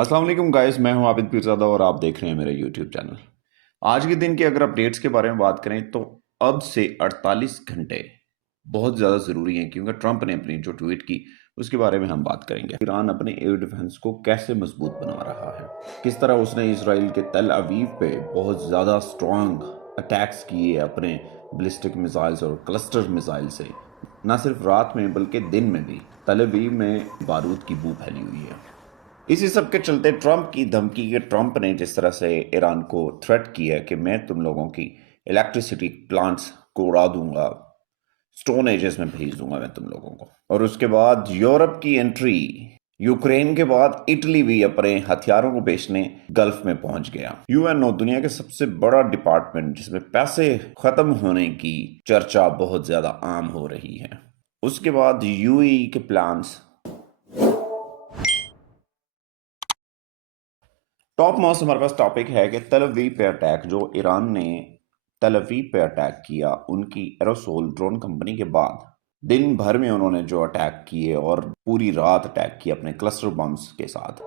अस्सलाम वालेकुम गाइस, मैं हूं आबिद पीरज़ादा और आप देख रहे हैं मेरा यूट्यूब चैनल। आज के दिन के अगर अपडेट्स के बारे में बात करें तो अब से 48 घंटे बहुत ज़्यादा ज़रूरी हैं, क्योंकि ट्रंप ने अपनी जो ट्वीट की उसके बारे में हम बात करेंगे। ईरान अपने एयर डिफेंस को कैसे मजबूत बना रहा है, किस तरह उसने इसराइल के तल अवीव पे बहुत ज़्यादा स्ट्रॉन्ग अटैक्स किए अपने बैलिस्टिक मिसाइल्स और क्लस्टर मिसाइल से, न सिर्फ रात में बल्कि दिन में भी तल अवीव में बारूद की बू फैली हुई है। इसी सब के चलते ट्रंप की धमकी के ट्रंप ने जिस तरह से ईरान को थ्रेट किया कि मैं तुम लोगों की इलेक्ट्रिसिटी प्लांट्स को उड़ा दूंगा, स्टोन एजेस में भेज दूंगा मैं तुम लोगों को। और उसके बाद यूरोप की एंट्री, यूक्रेन के बाद इटली भी अपने हथियारों को बेचने गल्फ में पहुंच गया। यूएनओ दुनिया के सबसे बड़ा डिपार्टमेंट जिसमें पैसे खत्म होने की चर्चा बहुत ज्यादा आम हो रही है। उसके बाद यूएई के प्लान्स। टॉप मोस्ट हमारे पास टॉपिक है कि तल अवीव पे अटैक, जो ईरान ने तल अवीव पे अटैक किया उनकी एरोसोल ड्रोन कंपनी के बाद, दिन भर में उन्होंने जो अटैक किए और पूरी रात अटैक किए अपने क्लस्टर बम्स के साथ।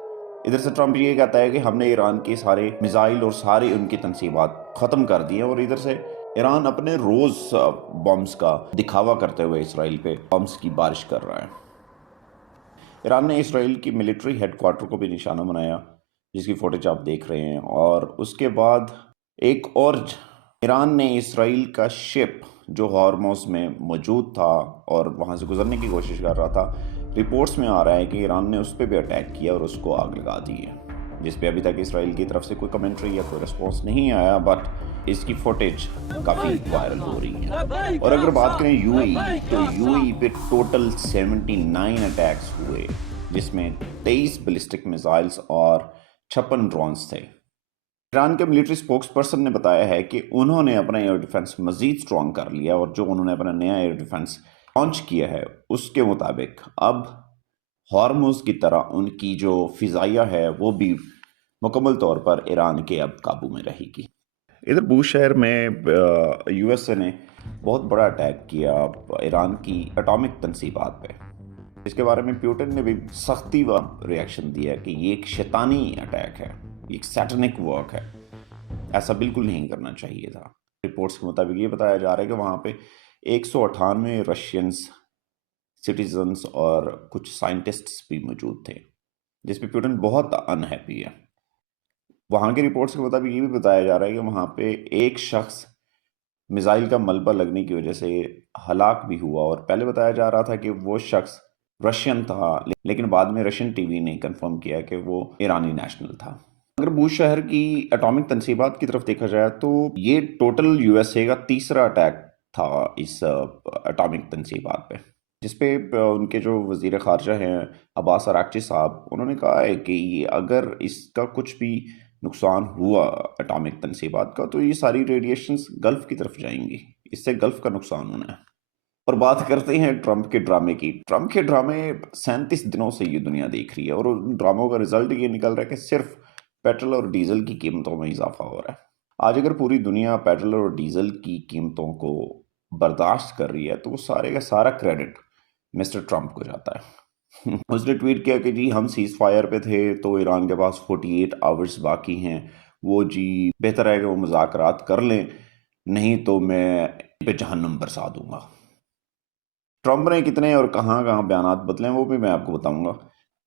इधर से ट्रंप ये कहता है कि हमने ईरान के सारे मिसाइल और सारी उनकी तनसीबात ख़त्म कर दी हैं, और इधर से ईरान अपने रोज़ बम्स का दिखावा करते हुए इसराइल पे बम्स की बारिश कर रहा है। ईरान ने इसराइल की मिलिट्री हेडक्वार्टर को भी निशाना बनाया, जिसकी फुटेज आप देख रहे हैं। और उसके बाद एक और ईरान ने इसराइल का शिप जो हॉर्मोज में मौजूद था और वहाँ से गुजरने की कोशिश कर रहा था, रिपोर्ट्स में आ रहा है कि ईरान ने उस पर भी अटैक किया और उसको आग लगा दी है, जिस पे अभी तक इसराइल की तरफ से कोई कमेंट्री या कोई रिस्पॉन्स नहीं आया, बट इसकी फुटेज काफ़ी वायरल हो रही है। और अगर बात करें यूएई, तो यूएई पे टोटल 79 अटैक्स हुए, जिसमें 23 बैलिस्टिक मिसाइल्स और 56 ड्रोन्स थे। ईरान के मिलिट्री स्पोक्स पर्सन ने बताया है कि उन्होंने अपना एयर डिफेंस मजीद स्ट्रॉन्ग कर लिया, और जो उन्होंने अपना नया एयर डिफेंस लॉन्च किया है उसके मुताबिक अब हॉर्मुज की तरह उनकी जो फिजाइया है वो भी मुकम्मल तौर पर ईरान के अब काबू में रहेगी। इधर बूशहर में यूएसए ने बहुत बड़ा अटैक किया ईरान की एटॉमिक तनसीबात पे। इसके बारे में प्यूटिन ने भी सख्ती व रिएक्शन दिया कि ये एक शैतानी अटैक है, ये एक सैटनिक वर्क है, ऐसा बिल्कुल नहीं करना चाहिए था। रिपोर्ट्स के मुताबिक ये बताया जा रहा है कि वहाँ पे 198 रशियंस सिटीजन्स और कुछ साइंटिस्ट्स भी मौजूद थे, जिस पे प्यूटिन बहुत अनहैप्पी है। वहाँ की रिपोर्ट्स के मुताबिक ये भी बताया जा रहा है कि वहाँ पे एक शख्स मिसाइल का मलबा लगने की वजह से हलाक भी हुआ, और पहले बताया जा रहा था कि वो शख्स रशियन था, लेकिन बाद में रशियन टीवी ने कंफर्म किया कि वो ईरानी नेशनल था। अगर बूशहर की एटॉमिक तनसीबात की तरफ देखा जाए तो ये टोटल यूएसए का तीसरा अटैक था इस एटॉमिक तनसीबात पे, जिसपे उनके जो वजीर खारजा हैं अब्बास अराक्ची साहब, उन्होंने कहा है कि अगर इसका कुछ भी नुकसान हुआ एटॉमिक तनसीबात का तो ये सारी रेडिएशंस गल्फ की तरफ जाएंगी, इससे गल्फ का नुकसान होना है। और बात करते हैं ट्रंप के ड्रामे की। ट्रंप के ड्रामे 37 दिनों से ये दुनिया देख रही है, और उन ड्रामों का रिजल्ट ये निकल रहा है कि सिर्फ पेट्रोल और डीजल की कीमतों में इजाफा हो रहा है। आज अगर पूरी दुनिया पेट्रोल और डीजल की कीमतों को बर्दाश्त कर रही है तो वो सारे का सारा क्रेडिट मिस्टर ट्रंप को जाता है। उसने ट्वीट किया कि जी हम सीज फायर पे थे तो ईरान के पास 48 आवर्स बाकी हैं, वो जी बेहतर है कि वो मुज़ाकरात कर लें, नहीं तो मैं पे जहन्नुम बरसा दूंगा। ट्रंप ने कितने और कहाँ कहाँ बयानात बदले हैं वो भी मैं आपको बताऊंगा,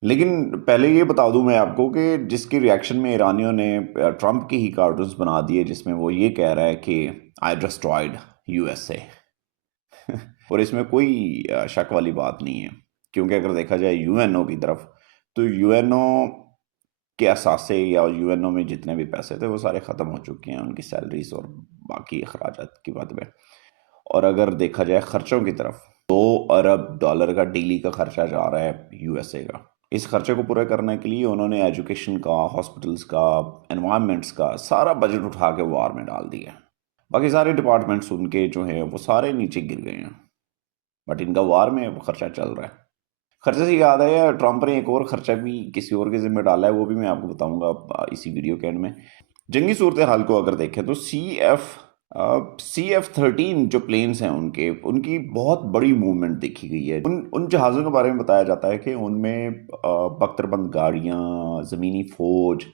लेकिन पहले ये बता दूं मैं आपको कि जिसकी रिएक्शन में ईरानियों ने ट्रंप की ही कार्टून्स बना दिए, जिसमें वो ये कह रहा है कि आई डिस्ट्रॉयड यूएसए। और इसमें कोई शक वाली बात नहीं है, क्योंकि अगर देखा जाए यूएनओ की तरफ, तो यूएनओ के असासे या यूएनओ में जितने भी पैसे थे वो सारे ख़त्म हो चुके हैं, उनकी सैलरीज और बाकी अखराजात की बात में। और अगर देखा जाए खर्चों की तरफ, $2 अरब का डेली का खर्चा जा रहा है यूएसए का। इस खर्चे को पूरा करने के लिए उन्होंने एजुकेशन का, हॉस्पिटल्स का, एनवायरनमेंट्स का सारा बजट उठा के वार में डाल दिया। बाकी सारे डिपार्टमेंट्स उनके जो हैं वो सारे नीचे गिर गए हैं, बट इनका वार में वो खर्चा चल रहा है। खर्चे से याद है, ट्रंप ने एक और खर्चा भी किसी और के जिम्मे डाला है, वो भी मैं आपको बताऊंगा इसी वीडियो के एंड में। जंगी सूरत हाल को अगर देखें तो CF CF-13 जो प्लेन्स हैं उनके उनकी बहुत बड़ी मूवमेंट देखी गई है। उन उन जहाज़ों के बारे में बताया जाता है कि उनमें बख्तरबंद गाड़ियाँ, ज़मीनी फ़ौज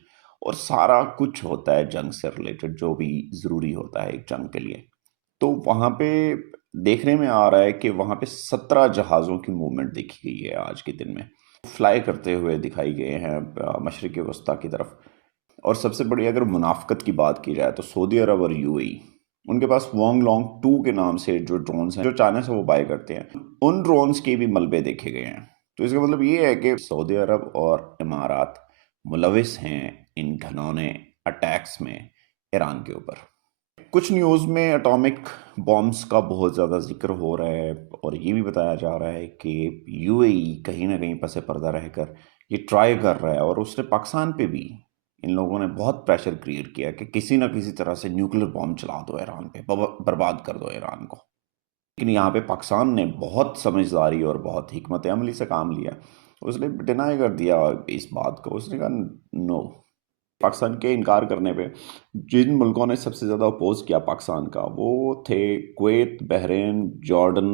और सारा कुछ होता है जंग से रिलेटेड, जो भी ज़रूरी होता है एक जंग के लिए। तो वहाँ पे देखने में आ रहा है कि वहाँ पे 17 जहाज़ों की मूवमेंट देखी गई है आज के दिन में। फ्लाई करते हुए दिखाई गए हैं मशरिक़ वस्ता की तरफ। और सबसे बड़ी अगर मुनाफ़्क़त की बात की जाए तो सऊदी अरब और यूएई, उनके पास वॉन्ग लॉन्ग 2 के नाम से जो ड्रोन्स हैं, जो चाइना से वो बाय करते हैं, उन ड्रोन्स के भी मलबे देखे गए हैं। तो इसका मतलब ये है कि सऊदी अरब और इमारात मुलविस हैं इन घिनौने अटैक्स में ईरान के ऊपर। कुछ न्यूज़ में एटॉमिक बॉम्ब्स का बहुत ज़्यादा ज़िक्र हो रहा है और ये भी बताया जा रहा है कि यूएई कहीं न कहीं पसे पर्दा रहकर ये ट्राई कर रहा है, और उसने पाकिस्तान पे भी, इन लोगों ने बहुत प्रेशर क्रिएट किया कि किसी न किसी तरह से न्यूक्लियर बॉम्ब चला दो ईरान पे, बर्बाद कर दो ईरान को। लेकिन यहाँ पे पाकिस्तान ने बहुत समझदारी और बहुत हिकमत अमली से काम लिया। उसने डिनाई कर दिया इस बात को, उसने कहा नो। पाकिस्तान के इनकार करने पे जिन मुल्कों ने सबसे ज़्यादा अपोज किया पाकिस्तान का, वो थे कुवैत, बहरीन, जॉर्डन,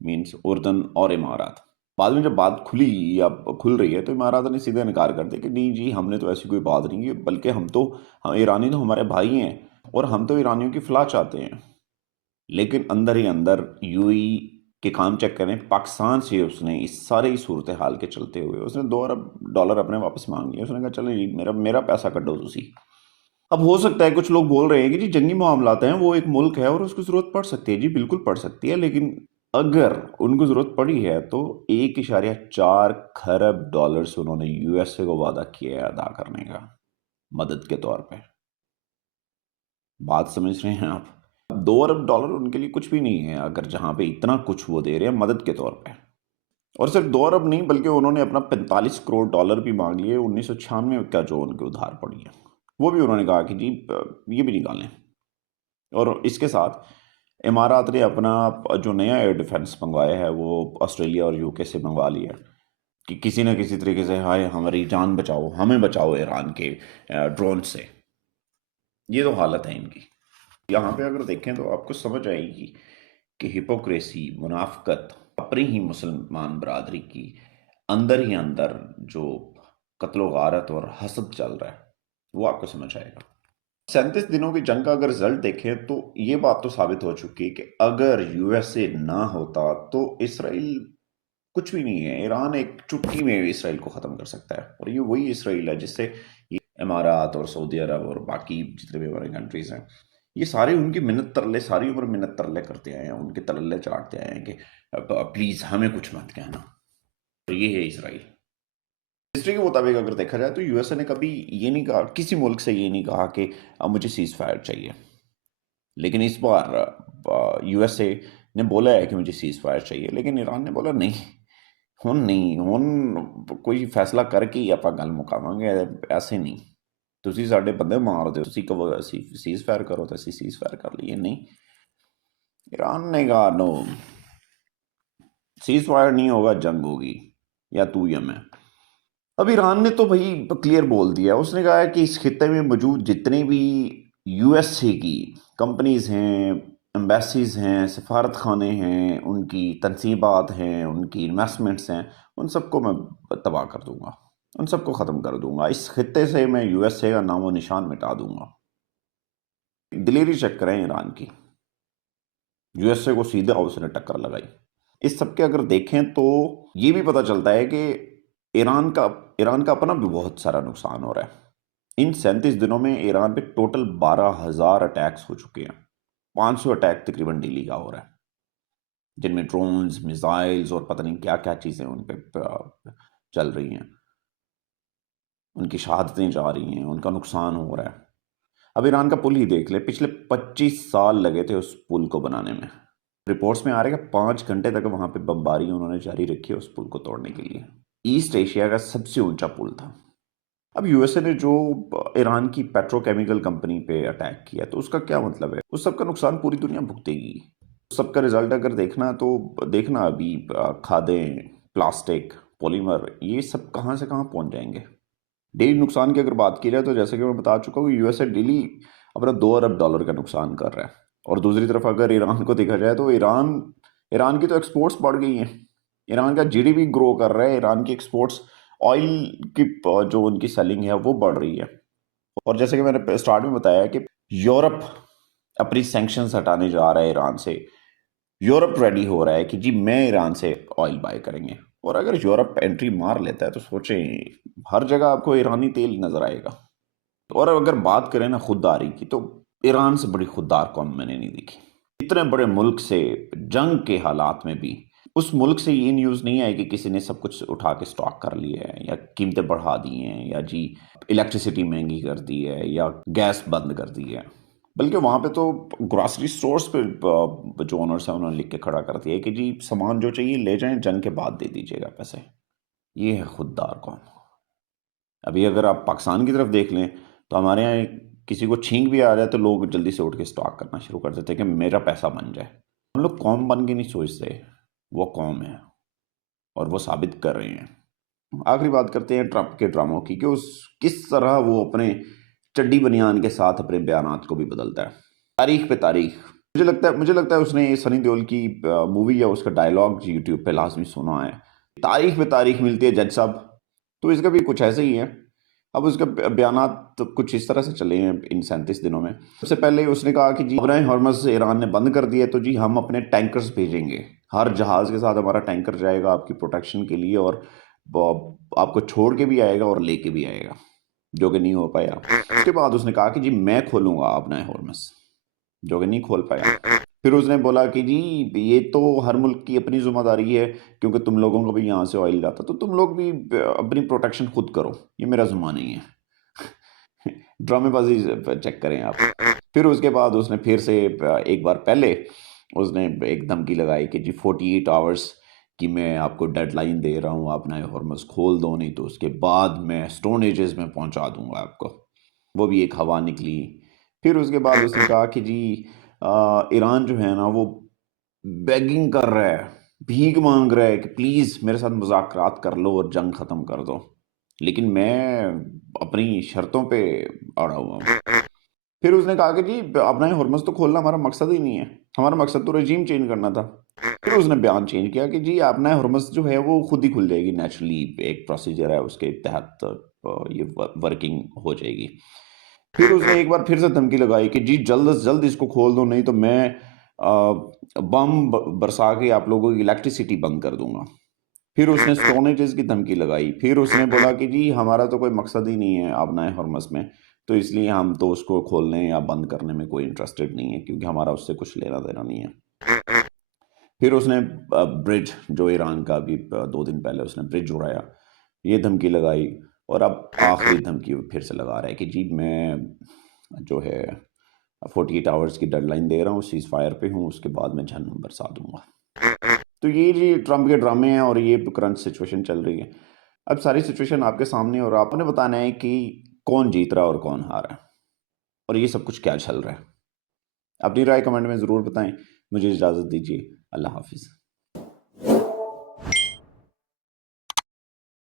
मीन्स उर्दन और इमारात। बाद में जब बात खुली या खुल रही है तो इमारात ने सीधे इनकार कर दिया कि नहीं जी, हमने तो ऐसी कोई बात नहीं की, बल्कि हम ईरानी तो हमारे भाई हैं और हम तो ईरानियों की फलाह चाहते हैं। लेकिन अंदर ही अंदर यूएई के काम चेक करें, पाकिस्तान से उसने इस सारी सूरत हाल के चलते हुए उसने $2 अरब अपने वापस मांग लिए। उसने कहा चलो जी, मेरा मेरा पैसा कटो तुसी। अब हो सकता है कुछ लोग बोल रहे हैं कि जी जंगी मामलात हैं, वो एक मुल्क है और उसको ज़रूरत पड़ सकती है। जी बिल्कुल पड़ सकती है, लेकिन अगर उनको ज़रूरत पड़ी है तो 1.4 खरब डॉलर से उन्होंने यूएसए को वादा किया है अदा करने का, मदद के तौर पे। बात समझ रहे हैं आप? $2 अरब उनके लिए कुछ भी नहीं है, अगर जहाँ पे इतना कुछ वो दे रहे हैं मदद के तौर पे। और सिर्फ 2 अरब नहीं, बल्कि उन्होंने अपना $45 करोड़ भी मांग लिए 1996 का, जो उनके उधार पड़ी है वो भी उन्होंने कहा कि जी ये भी निकालें। और इसके साथ इमारात ने अपना जो नया एयर डिफेंस मंगवाया है वो ऑस्ट्रेलिया और यूके से मंगवा लिया, कि किसी न किसी तरीके से हाय हमारी जान बचाओ, हमें बचाओ ईरान के ड्रोन से। ये तो हालत है इनकी। यहाँ पे अगर देखें तो आपको समझ आएगी कि हिपोक्रेसी, मुनाफ़क़त, अपनी ही मुसलमान बरादरी की अंदर ही अंदर जो कत्लो गारत और हसद चल रहा है, वो आपको समझ आएगा। 37 दिनों की जंग का अगर रिजल्ट देखें तो ये बात तो साबित हो चुकी है कि अगर यूएसए ना होता तो इसराइल कुछ भी नहीं है। ईरान एक चुटकी में इसराइल को ख़त्म कर सकता है, और ये वही इसराइल है जिससे ये इमारात और सऊदी अरब और बाकी जितने भी हमारे कंट्रीज़ हैं, ये सारे उनकी मिन्नत तरले, सारी उम्र मिन्नत तरले करते आए हैं, उनके तरले चाटते आए हैं कि प्लीज़ हमें कुछ मत कहना। तो ये है इसराइल। हिस्ट्री के मुताबिक अगर देखा जाए तो यूएसए ने कभी ये नहीं कहा, किसी मुल्क से ये नहीं कहा कि मुझे सीज़ फायर चाहिए। लेकिन इस बार यूएसए ने बोला है कि मुझे सीज़ फायर चाहिए, लेकिन ईरान ने बोला नहीं, हुन नहीं, हुन कोई फैसला करके ही ਆਪਾਂ ਗੱਲ ਮੁਕਾਵਾਂਗੇ, ऐसे नहीं। ਤੁਸੀਂ ਸਾਡੇ ਬੰਦੇ ਮਾਰ ਦਿਓ, ਤੁਸੀਂ ਕਹੋ ਅਸੀਂ ਸੀਜ਼ फायर करो तो ਅਸੀਂ सीज़ फायर कर लिए, नहीं। ईरान ने कहा नो, सीज़ फायर नहीं होगा, जंग होगी, या तू या मैं। अब ईरान ने तो भाई क्लियर बोल दिया, उसने कहा है कि इस खित्ते में मौजूद जितनी भी यूएसए की कंपनीज़ हैं, एम्बेसीज़ हैं, सफारत खाने हैं, उनकी तनसीबात हैं, उनकी इन्वेस्टमेंट्स हैं, उन सबको मैं तबाह कर दूंगा, उन सबको ख़त्म कर दूंगा। इस खित्ते से मैं यूएसए का नामो निशान मिटा दूंगा। दिलेरी चेक करें ईरान की, यूएसए को सीधा उसने टक्कर लगाई। इस सब के अगर देखें तो ये भी पता चलता है कि ईरान का अपना भी बहुत सारा नुकसान हो रहा है। इन 37 दिनों में ईरान पे टोटल 12,000 अटैक्स हो चुके हैं। 500 अटैक तकरीबन डेली का हो रहा है, जिनमें ड्रोन्स, मिसाइल्स और पता नहीं क्या क्या चीज़ें उन पे चल रही हैं। उनकी शहादतें जा रही हैं, उनका नुकसान हो रहा है। अब ईरान का पुल ही देख ले, पिछले 25 साल लगे थे उस पुल को बनाने में। रिपोर्ट्स में आ रहा है कि 5 घंटे तक वहाँ पे बमबारी उन्होंने जारी रखी है उस पुल को तोड़ने के लिए। ईस्ट एशिया का सबसे ऊंचा पुल था। अब यूएसए ने जो ईरान की पेट्रोकेमिकल कंपनी पे अटैक किया, तो उसका क्या मतलब है? उस सब का नुकसान पूरी दुनिया भुगतेगी। उस सब का रिजल्ट अगर देखना तो देखना, अभी खादें, प्लास्टिक, पॉलीमर, ये सब कहाँ से कहाँ पहुँच जाएंगे। डेली नुकसान की अगर बात की जाए तो जैसे कि मैं बता चुका हूँ, यूएसए डेली अपना $2 अरब का नुकसान कर रहा है। और दूसरी तरफ अगर ईरान को देखा जाए तो ईरान ईरान की तो एक्सपोर्ट्स बढ़ गई हैं। ईरान का जीडीपी ग्रो कर रहा है, ईरान की एक्सपोर्ट्स ऑयल की जो उनकी सेलिंग है वो बढ़ रही है। और जैसे कि मैंने स्टार्ट में बताया कि यूरोप अपनी सैंक्शंस हटाने जा रहा है ईरान से। यूरोप रेडी हो रहा है कि जी मैं ईरान से ऑयल बाय करेंगे। और अगर यूरोप एंट्री मार लेता है तो सोचें, हर जगह आपको ईरानी तेल नजर आएगा। और अगर बात करें ना खुददारी की, तो ईरान से बड़ी खुददार कौम मैंने नहीं देखी। इतने बड़े मुल्क से जंग के हालात में भी उस मुल्क से ये न्यूज़ नहीं आई कि किसी ने सब कुछ उठा के स्टॉक कर लिया है, या कीमतें बढ़ा दी हैं, या जी इलेक्ट्रिसिटी महंगी कर दी है, या गैस बंद कर दी है। बल्कि वहाँ पे तो ग्रॉसरी स्टोर्स पे जो ओनर्स हैं उन्होंने लिख के खड़ा कर दिया है कि जी सामान जो चाहिए ले जाएं, जंग के बाद दे दीजिएगा पैसे। ये है खुददार कौम। अभी अगर आप पाकिस्तान की तरफ देख लें तो हमारे यहाँ किसी को छींक भी आ जाए तो लोग जल्दी से उठ के स्टॉक करना शुरू कर देते हैं कि मेरा पैसा बन जाए। हम लोग कौम बन के नहीं सोचते, वो कौम है और वो साबित कर रहे हैं। आखिरी बात करते हैं ट्रंप के ड्रामों की कि उस किस तरह वो अपने चड्डी बनियान के साथ अपने बयानात को भी बदलता है, तारीख पे तारीख। मुझे लगता है उसने ये सनी देओल की मूवी या उसका डायलॉग यूट्यूब पे लाजमी सुना है, तारीख पे तारीख मिलती है जज साहब। तो इसका भी कुछ ऐसे ही है। अब उसके बयानात तो कुछ इस तरह से चले हैं इन 37 दिनों में। सबसे पहले उसने कहा कि जी अब्राह हॉर्मज़ ईरान ने बंद कर दिए तो जी हम अपने टैंकर्स भेजेंगे, हर जहाज़ के साथ हमारा टैंकर जाएगा आपकी प्रोटेक्शन के लिए, और आपको छोड़ के भी आएगा और लेके भी आएगा, जो कि नहीं हो पाया। उसके बाद उसने कहा कि जी मैं खोलूंगा अपना हॉर्मज़, जो कि नहीं खोल पाया। फिर उसने बोला कि जी ये तो हर मुल्क की अपनी जिम्मेदारी है, क्योंकि तुम लोगों को भी यहाँ से ऑयल जाता, तो तुम लोग भी अपनी प्रोटेक्शन खुद करो, ये मेरा जुम्मा नहीं है। ड्रामेबाजी चेक करें आप। फिर उसके बाद उसने फिर से एक बार पहले उसने एक धमकी लगाई कि जी 48 आवर्स की मैं आपको डेडलाइन दे रहा हूँ, आप नए हॉर्मस खोल दो, नहीं तो उसके बाद मैं स्टोन एजेस में पहुँचा दूंगा आपको। वो भी एक हवा निकली। फिर उसके बाद उसने कहा कि जी ईरान जो है ना वो बेगिंग कर रहा है, भीख मांग रहा है कि प्लीज़ मेरे साथ मुज़ाकरात कर लो और जंग ख़त्म कर दो, लेकिन मैं अपनी शर्तों पे अड़ा हुआ हूँ। फिर उसने कहा कि जी अपना हॉर्मज़ तो खोलना हमारा मकसद ही नहीं है, हमारा मकसद तो रजीम चेंज करना था। फिर उसने बयान चेंज किया कि जी अपना हॉर्मज़ जो है वो खुद ही खुल जाएगी नेचुरली, एक प्रोसीजर है उसके तहत ये वर्किंग हो जाएगी। फिर उसने एक बार फिर से धमकी लगाई कि जी जल्द से जल्द इसको खोल दो, नहीं तो मैं बम बरसा के आप लोगों की इलेक्ट्रिसिटी बंद कर दूंगा। फिर उसने स्टोनेजेस की धमकी लगाई। फिर उसने बोला कि जी हमारा तो कोई मकसद ही नहीं है आबनाए हरमस में, तो इसलिए हम तो उसको खोलने या बंद करने में कोई इंटरेस्टेड नहीं है, क्योंकि हमारा उससे कुछ लेना देना नहीं है। फिर उसने ब्रिज जो ईरान का भी 2 दिन पहले उसने ब्रिज उड़ाया, ये धमकी लगाई। और अब आखिरी धमकी फिर से लगा रहा है कि जी मैं जो है 48 आवर्स की डेडलाइन दे रहा हूँ, सीज़ फायर पे हूँ, उसके बाद मैं जहन्नम बरसा दूंगा। तो ये जी ट्रम्प के ड्रामे हैं और ये करंट सिचुएशन चल रही है। अब सारी सिचुएशन आपके सामने है और आपने बताना है कि कौन जीत रहा है और कौन हारा है, और ये सब कुछ क्या चल रहा है। अपनी राय कमेंट में ज़रूर बताएं। मुझे इजाज़त दीजिए। अल्लाह हाफिज़।